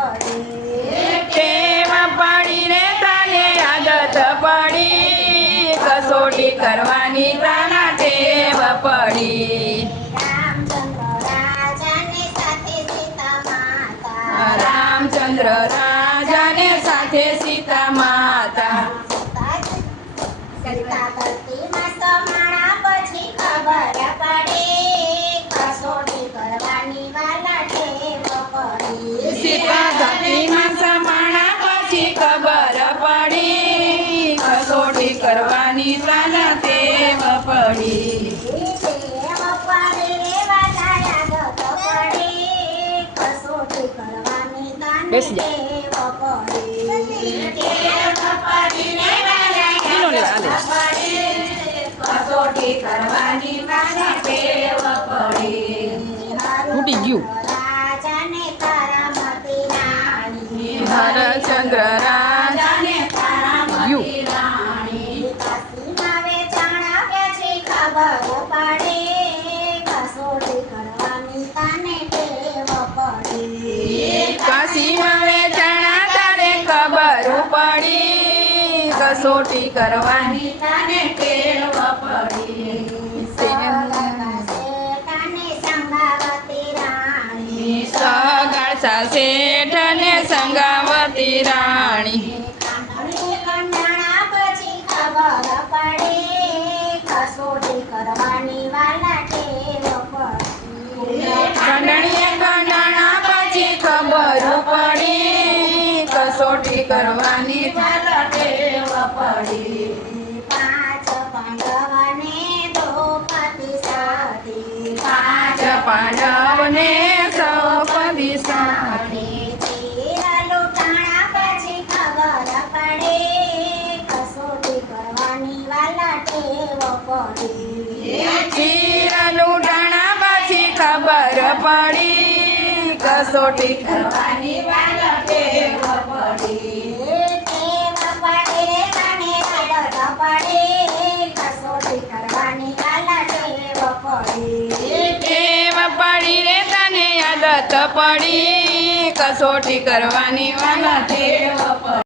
પડે ટેવ પડી રે તને આદત પડી કસોટી કરવાની તને ટેવ પડી રામચંદ્ર રાજાને સાથે સીતા માતા સીતા ધરતીમાં સમાણા પછી ખબર પડે કસોટી કરવાની વાલા ટેવ પડી સીતા ધરતીમાં સમાણા પછી ખબર પડી કસોટી કરવાની વાલા ટેવ પડી બેસી જા. કસોટી કરવાની વાલા ટેવ પડી તૂટી ગયું રાજાને તારામતી રાણી હરચંદ્ર રાજાને તારામતી રાણી કાશીમાં વેચાણા પછી ખબર પડે કસોટી કરવાની તને ટેવ પડી કાશીમાં વેચાણા તારે ખબર પડી કસોટી કરવાની તને ટેવ પડી સગાળસા શેઠ ને સંગાવતી રાણી પછી ખબર પડે કસોટી કરવાની વાલા ટેવ પડી ખંડણીએ ખંડણા પછી ખબર પડી કસોટી કરવાની વાલા ટેવ પડી પાંચ પાંડવને દ્રૌપદી સાથી પાંચ પાંડવને દ્રૌપદી સાથે ચીરા લૂંટાણા પછી ખબર પડે કસોટી કરવાની વાલા ટેવ પડી ચીર લૂંટાણા પછી ખબર પડી કસોટી કરવાની વાલા ટેવ પડી ટેવ પડે તને આદત પડે કસોટી કરવાની વાલા ટેવ પડી ટેવ પડી રે તને આદત પડી કસોટી કરવાની વાલા ટેવ પડી